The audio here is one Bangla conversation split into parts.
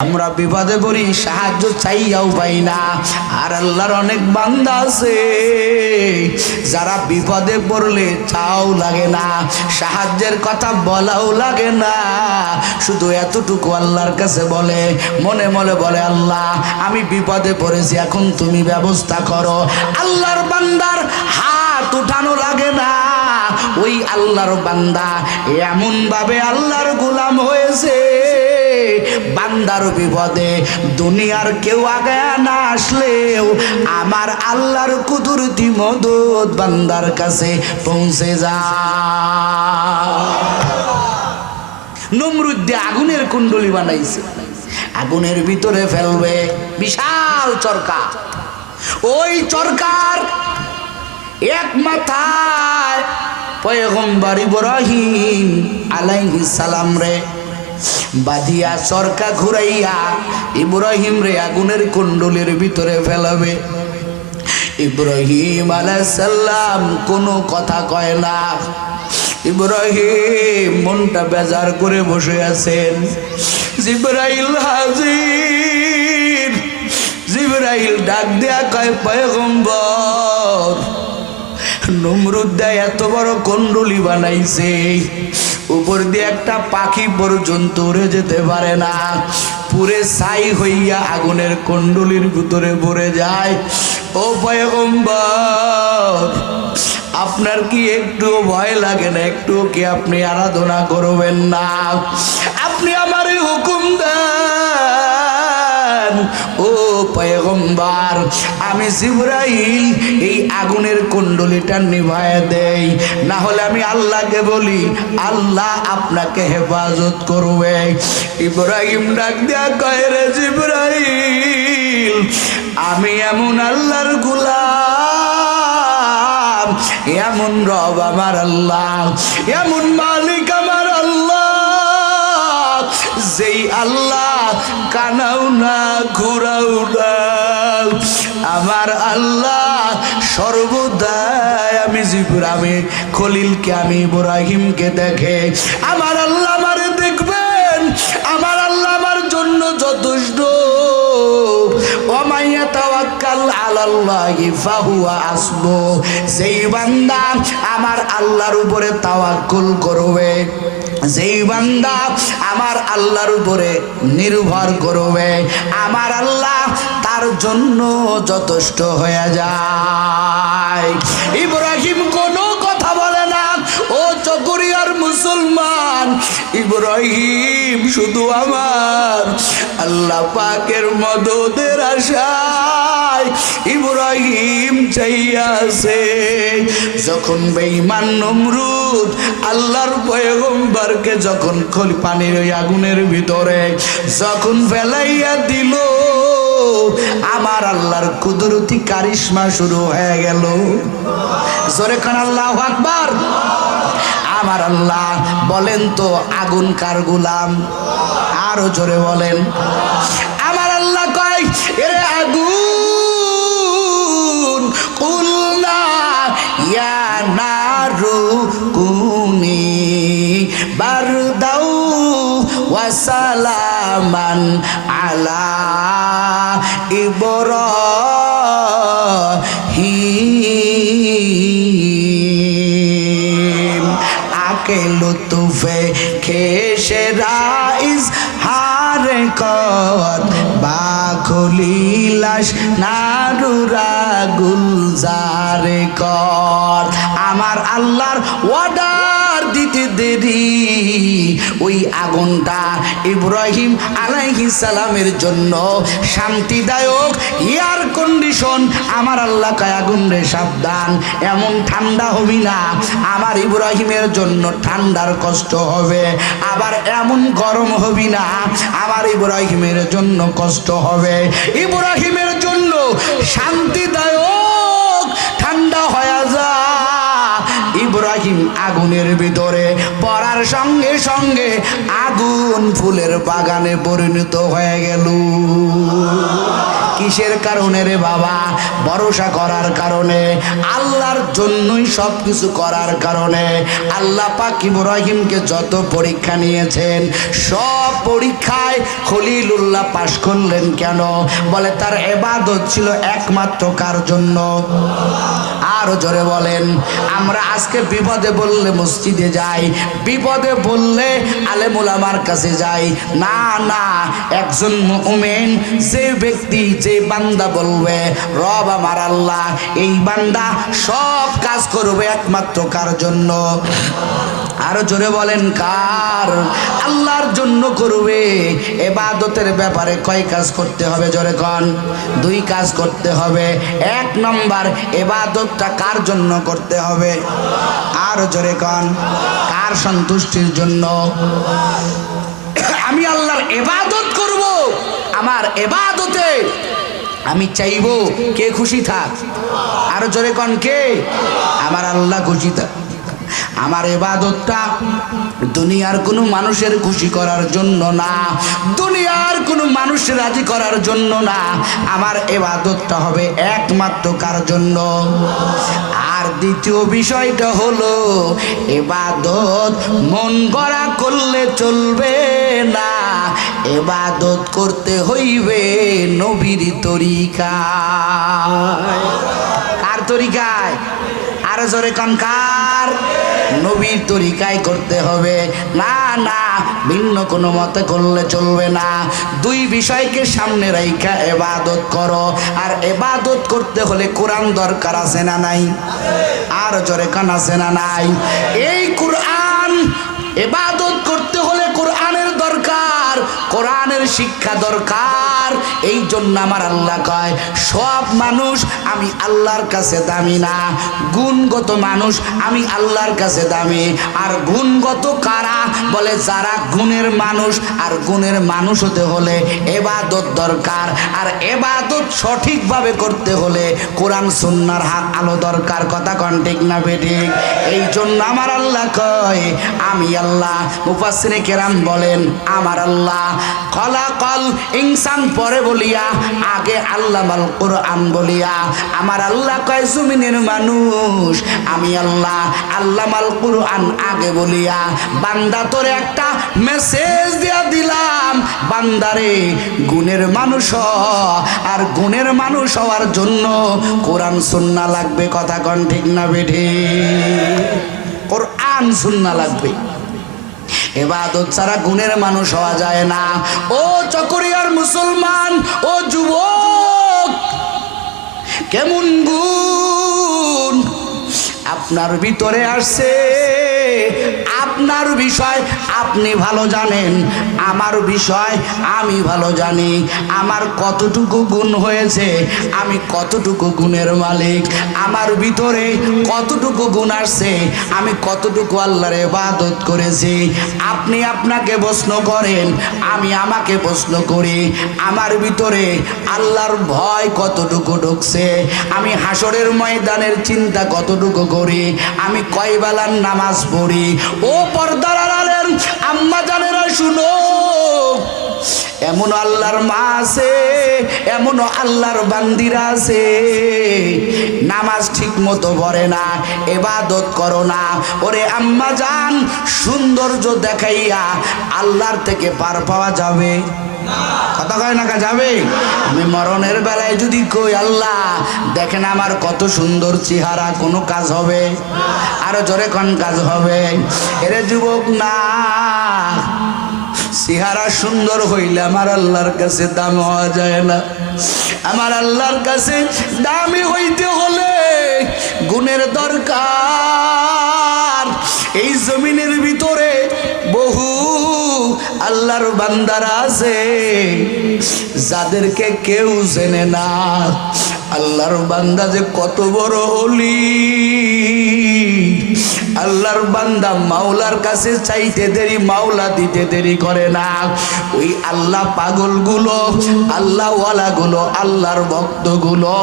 আমরা বিপদে পড়ি সাহায্য চাইয়াও পাই না। আর আল্লাহর অনেক বান্দা আছে যারা বিপদে পড়লে চাও লাগে না, সাহায্যের কথা বলাও লাগে না, শুধু এতটুকু আল্লাহর কাছে বলে, মনে মনে বলে আল্লাহ আমি বিপদে পড়েছি, এখন তুমি ব্যবস্থা করো। আল্লাহর বান্দার হাত উঠানো লাগে না। ওই আল্লাহর বান্দা এমন ভাবে আল্লাহর গোলাম হয়েছে, বান্দার বিপদে দুনিয়ার কেউ আগে না আসলেও আমার আল্লাহর কুদরতি মদদ বান্দার কাছে পৌঁছে যায়। নমরুদ দিয়ে আগুনের কুণ্ডলী বানাইছে, আগুনের ভিতরে ফেলবে বিশাল চরকা। ওই চরকার এক মাথায় পয়গম্বর ইব্রাহিম আলাইহিস সালাম রে বাঁধিয়া চরকা ঘুরাইয়া ইব্রাহিম রে আগুনের কুণ্ডলীর ভিতরে ফেলাবে। ইব্রাহিম আলাইহিস সালাম কোনো কথা কয় না। ইব্রাহিম মনটা বেজার করে বসে আছেন। জিবরাইল হাজির। জিবরাইল ডাক দেয়া কয় পয়গম্বর, নমরুদ দেয় এত বড় কুণ্ডলী বানাইছে, উপর দিয়ে একটা পাখি পর্যন্ত উড়ে যেতে পারে না, পুরে ছাই হইয়া আগুনের কুণ্ডলীর ভিতরে পড়ে যায়। ও পয়গম্বর, আপনার কি একটু ভয় লাগে না? একটু কি আপনি আরাধনা করবেন না? আপনি আমারে হুকুম দেন। ও পয়গম্বর, আমি জিবরাইল এই আগুনের কুণ্ডলীটা নিভায় দেই, না হলে আমি আল্লাহকে বলি, আল্লাহ আপনাকে হেফাজত করবে। ইব্রাহিম ডাক দিয়া কয় রে জিবরাইল, আমি এমন আল্লাহর গোলাম, এমন রব আমার আল্লাহ, এমন মালিক আমার আল্লাহ, যেই আল্লাহ কানাও না ঘুরাও না, আমার আল্লাহ সর্বদাই আমি খলিলকে আমি ইব্রাহিমকে দেখে, আমার আল্লাহ আমারে দেখবেন, আমার আল্লাহ আমার জন্য যথেষ্ট। ওমাইয়া তাওয়াক্কাল আলাল্লাহি ফাহুয়া হাসবু, যেই বান্দা আমার আল্লাহর উপরে তাওয়াক্কুল করবে, যেই বান্দা আমার আল্লাহর উপরে নির্ভর করবে, আমার আল্লাহ তার জন্য যথেষ্ট হয়ে যায়। ইব্রাহিম কোনো কথা বলে না। ও চকরিয়ার মুসলমান, ইব্রাহিম শুধু আমার আল্লাহ পাকের মদদের আশায় ইব্রাহিম চাইয়াছে। যখন বেঈমান নমরুদ আল্লাহর পয়গম্বরকে যখন পানির ওই আগুনের ভিতরে যখন ফেলাইয়া দিল, আমার আল্লাহর কুদরতি কারিশমা শুরু হয়ে গেল। জোরে কান আল্লাহু আকবার। আমার আল্লাহ বলেন তো আগুন কার গোলাম? আরো জোরে বলেন। আমার আল্লাহ কয়, এরে আগুন, কুলনা ইয়া নারু কুনি বারদাউ ওয়া সালামান আলা ইব্রাহিম আকে লুতুফে খেশে রাইজ হারে কত বাখলিলাস নারুরা গুলজারে কত। আমার আল্লাহর ওয়ার্ডার দিতে দেরি ওই আগুনটা ইব্রাহিম আলাইহিস সালামের জন্য শান্তিদায়ক এয়ার কন্ডিশন। আমার আল্লাহ কয় আগুন রে সাবধান, এমন ঠান্ডা হবি না, আমার ইব্রাহিমের জন্য ঠান্ডার কষ্ট হবে, আবার এমন গরম হবি না, আমার ইব্রাহিমের জন্য কষ্ট হবে। ইব্রাহিমের জন্য শান্তিদায়ক ঠান্ডা হয়ে যা। ইব্রাহিম আগুনের ভিতরে পড়ার সঙ্গে সঙ্গে আগুন ফুলের বাগানে পরিণত হয়ে গেল। কিসের কারণে রে বাবা? ভরসা করার কারণে, আল্লাহর জন্যই সবকিছু করার কারণে। আল্লাহ পাক ইব্রাহিমকে যত পরীক্ষা নিয়েছেন সব পরীক্ষায় খলিলুল্লাহ পাশ করলেন কেন? বলে তার ইবাদত ছিল একমাত্র কার জন্য? আরো জোরে বলেন। আমরা আজকে বিপদে বললে মসজিদে যাই, বিপদে বললে আলেম উলামার কাছে যাই। না না, একজন মুমিন যে ব্যক্তি, যে বান্দা বলবে রব আমার আল্লাহ, এই বান্দা সব কাজ করবে একমাত্র কার জন্য? আরো জোরে বলেন কার? আল্লাহর জন্য করবে। ইবাদতের ব্যাপারে কয় কাজ করতে হবে? জোরে কোন? 2 কাজ করতে হবে। 1 নম্বর, ইবাদতটা কার জন্য করতে হবে? আরো জোরে কোন? কার সন্তুষ্টির জন্য? আমি আল্লাহর ইবাদত করব, আমার ইবাদতে আমি চাইবো কে খুশি থাক। আরো জোরে কোন? কে? আমার আল্লাহ খুশি থাক। আমার ইবাদতটা দুনিয়ার কোনো মানুষের খুশি করার জন্য না, দুনিয়ার কোনো মানুষের রাজি করার জন্য না। আমার ইবাদতটা হবে একমাত্র কার জন্য? আর দ্বিতীয় বিষয়টা হলো, ইবাদত মন গড়া করলে চলবে না, ইবাদত করতে হইবে নবীর তরিকায়। কার তরিকায়? আরো জোরে কোন? কার? নবীর তরিকায় করতে হবে। না না, ভিন্ন কোনো মতে করলে চলবে না। 2 বিষয়কে সামনে রাইখা ইবাদত করো। আর ইবাদত করতে হলে কোরআন দরকার আছে না নাই? আর জোরে কোন? আছে না নাই? এই কোরআন, ইবাদত করতে হলে কোরআনের দরকার, কোরআনের শিক্ষা দরকার। এই জন্য আমার আল্লাহ কয়, সব মানুষ আমি আল্লাহর কাছে দামি না, গুণগত মানুষ আমি আল্লাহর কাছে দামি। আর গুণগত কারা? বলে যারা গুণের মানুষ। আর গুণের মানুষ হতে হলে ইবাদত দরকার। আর ইবাদত সঠিকভাবে করতে হলে কোরআন সুন্নাহর আলো দরকার। কথা কোন ঠিক না বেঠিক? এই জন্য আমার আল্লাহ কয়, আমি আল্লাহ। মুফাসসিরে কেরাম বলেন, আমার আল্লাহ খলাকাল ইনসান পরে বলিয়া আগে আল্লামাল কোরআন বলিয়া, আমার আল্লাহ কয় জমিনের মানুষ আমি আল্লাহ আল্লামাল কোরআন আগে বলিয়া, বান্দা তোরে একটা মেসেজ দিয়া দিলাম, বান্দারে গুণের মানুষ হ। আর গুণের মানুষ হওয়ার জন্য কোরআন সুন্নাহ লাগবে। কথা কোন ঠিক না বেঠিক? কোরআন সুন্নাহ লাগবে। ইবাদত ছাড়া গুণের মানুষ হওয়া যায় না। ও চকরিয়ার মুসলমান, ও যুবক, কেমন গুণ আপনার ভিতরে আসছে? আপনার বিষয় আপনি ভালো জানেন, আমার বিষয় আমি ভালো জানি। আমার কতটুকু গুণ হয়েছে, আমি কতটুকু গুণের মালিক, আমার ভিতরে কতটুকু গুণ আসছে, আমি কতটুকু আল্লাহর ইবাদত করেছি। আপনি আপনাকে প্রশ্ন করেন, আমি আমাকে প্রশ্ন করি, আমার ভিতরে আল্লাহর ভয় কতটুকু ঢুকছে, আমি হাসরের ময়দানের চিন্তা কতটুকু করি, আমি কয় বেলার নামাজ পড়ি। ও পর্দার আড়ালের আম্মা জানেরা শুনো, এমন আল্লাহর মা আছে, এমন আল্লাহর বান্দিরা আছে, নামাজ ঠিক মতো পড়ে না, ইবাদত করো না। ওরে আম্মা জান, সৌন্দর্য দেখাইয়া আল্লাহর থেকে পার পাওয়া যাবে? কথা কয় না? যাবে? আমি মরণের বেলায় যদি কই আল্লাহ দেখেন আমার কত সুন্দর চেহারা, কোনো কাজ হবে? আরো জোরে কোন কাজ হবে? এরে যুবক, না, চেহারা সুন্দর হইলে আমার আল্লাহর কাছে দাম হওয়া যায় না। আমার আল্লাহর কাছে দামি হইতে হলে গুণের দরকার। এই জমিনের ভিতরে বহু আল্লাহর বান্দারা আছে যাদেরকে কেউ চেনে না। আল্লাহর বান্দা যে কত বড় ওলি, আল্লাহর বান্দা মাওলার কাছে চাইতে দেরি, মাওলা দিতে দেরি করে না। ওই আল্লাহ পাগলগুলো, আল্লাহওয়ালাগুলো, আল্লাহর ভক্তগুলো,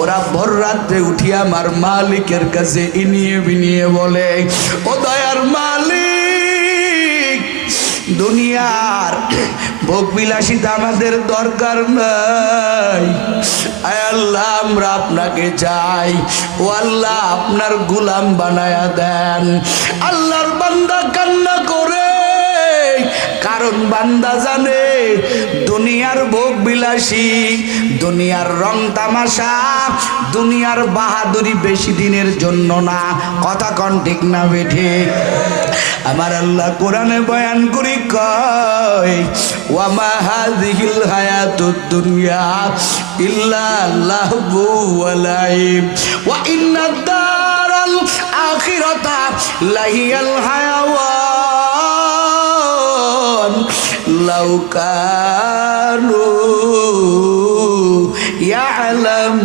ওরা ভোর রাত্রে উঠিয়া আমার মালিকের কাছে ইনিয়ে বিনিয়ে বলে, ও দয়ার মালিক, দুনিয়ার ভোগ বিলাসিতা আমাদের দরকার নাই। আয় আল্লাহ, আমরা আপনাকে চাই। ও আল্লাহ, আপনার গোলাম বানায়া দেন। আল্লাহর বান্দা কান্না করে, কার কারণ বান্দা জানে দুনিয়ার ভোগ বিলাসী, দুনিয়ার রং তামাশা, দুনিয়ার বাহাদুরি বেশি দিনের জন্য না। কথা কন ঠিক না বেঠে? আমার আল্লাহ কোরআনে বয়ান করি কয় ওয়া মা হাযিহিল হায়াতুদ দুনিয়া ইল্লা লাহবু ওয়া লাইব ওয়া ইন্নাদ দারাল আখিরাতা লাহিয়াল হায়াওয়ান লাউ কানু ইয়ালামুন।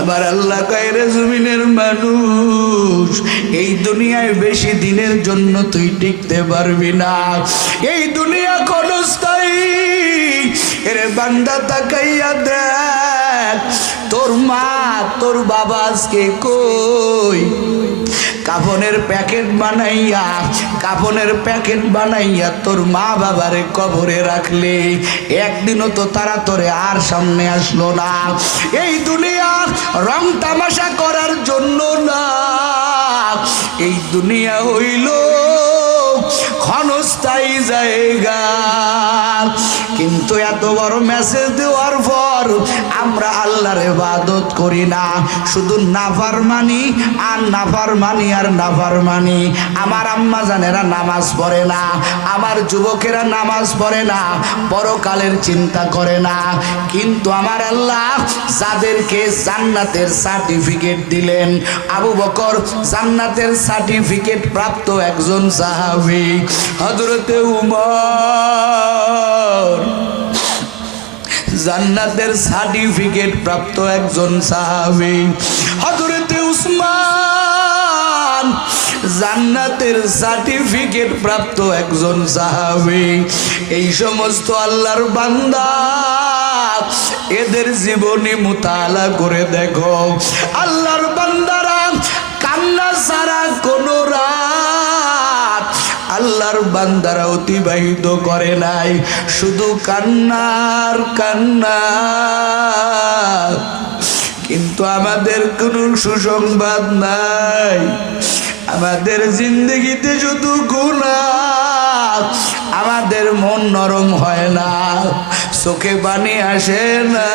আবার আল্লাহ কয় রে জমিনের মানুষ, এই দুনিয়ায় বেশি দিনের জন্য তুই টিকতে পারবি না। এই দুনিয়া ক্ষণস্থায়ী। এর বান্দা তাকাইয়া দেখ, তোর মা তোর বাবা আজকে কই? কাফনের প্যাকেট বানাইয়া তোর মা বাবারে কবরে রাখলে, একদিনও তো তারা তোরে আর সামনে আসলো না। এই দুনিয়া রং তামাশা করার জন্য না, এই দুনিয়া হইল ক্ষণস্থায়ী জায়গা। কিন্তু এত বড় মেসেজ দেওয়ার পর আমরা আল্লাহর ইবাদত করি না, শুধু নাফরমানি আর নাফরমানি আর নাফরমানি। আমার আম্মা জানেরা নামাজ পড়ে না, আমার যুবকেরা নামাজ পড়ে না, পরকালের চিন্তা করে না। কিন্তু আমার আল্লাহ যাদেরকে জান্নাতের সার্টিফিকেট দিলেন, আবু বকর জান্নাতের সার্টিফিকেট প্রাপ্ত একজন সাহাবী, হযরতে উমর জান্নাতের সার্টিফিকেট প্রাপ্ত একজন সাহাবী, হযরতে উসমান জান্নাতের সার্টিফিকেট প্রাপ্ত একজন সাহাবী। এই সমস্ত আল্লাহর বান্দা, এদের জীবনী মুতালা করে দেখো, আল্লাহর বান্দারা কান্না ছাড়া কোন রাত আল্লাহর বান্দারা অতিবাহিত করে নাই, শুধু কান্নার কান্না। কিন্তু আমাদের কোনো সুসংবাদ নাই, আমাদের জিন্দগিতে শুধু গুনাহ, আমাদের মন নরম হয় না, চোখে পানি আসে না।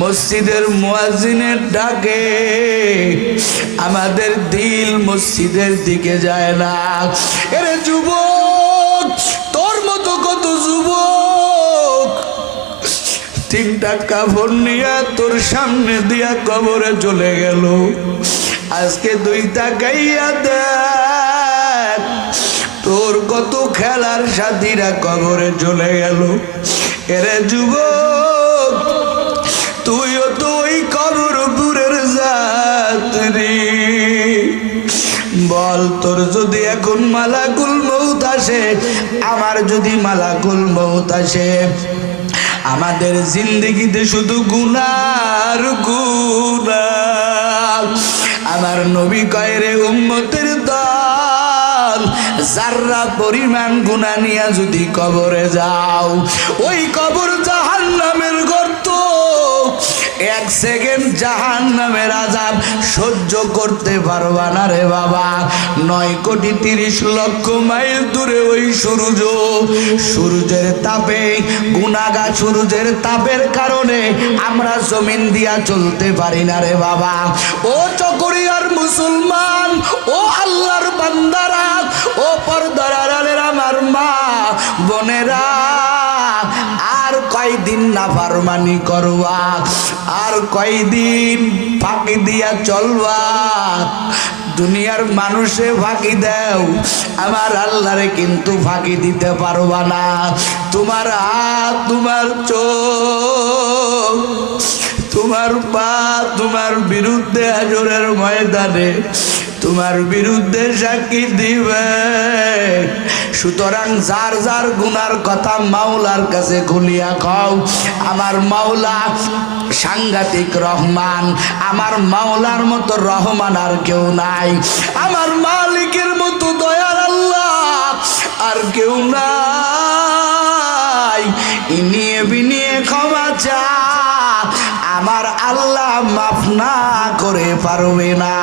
মসজিদের মুয়াজ্জিনের ডাকে আমাদের দিল মসজিদের দিকে যায় না। এরে যুবক, তোর মতো কত যুবক তিনটা কাফন নিয়ে তোর সামনে দিয়া কবরে চলে গেল, আজকে দুইটা গাইয়া দেখ তোর কত খেলার সাথীরা কবরে চলে গেল। এরে যুবক, তুইও তো ওই কবরপুরের যাত্রী। বল, তোর যদি এখন মালাকুল মউত আসে, আমার যদি মালাকুল মউত আসে, আমাদের জিন্দগিতে শুধু গুনার গুনাহ। আমার নবী কয় রে উম্মতের দল, যারা পরিমাণ গুনাহ নিয়ে যদি কবরে যাও, ওই কবর জাহান্নামের গর্ত। এক সেকেন্ড জাহান্নামের আযাব সহ্য করতে পারবা না রে বাবা। 9,30,00,000 মাইল দূরে ওই সূর্যের তাপে, গুনাহগার সূর্যের তাপের কারণে আমরা জমিন দিয়া চলতে পারি না রে বাবা। ও চকরিয়ার মুসলমান, ও আল্লাহর বান্দারা, ও পর্দার আড়ালের আমার মা বোনেরা, আর কয়দিন নাফরমানি করবা, আর কয়দিন ফাঁকি দিয়া চলবা? দুনিয়ার মানুষে ফাঁকি দেও, আমার আল্লাহরে কিন্তু ফাঁকি দিতে পারবা না। তোমার হাত, তোমার চোখ, তোমার পা তোমার বিরুদ্ধে হাজরের ময়দানে তোমার বিরুদ্ধে সাক্ষী দিবে। সুতরাং যার যার গুনার কথা মাওলার কাছে খুলিয়া খাও। আমার মাওলা সাংঘাতিক রহমান, আমার মাওলার মতো রহমান আর কেউ নাই, আমার মালিকের মতো দয়ার আল্লাহ আর কেউ নাই। ইনিয়ে বিনিয়ে ক্ষমা চা, আমার আল্লাহ মাফ না করে পারবে না।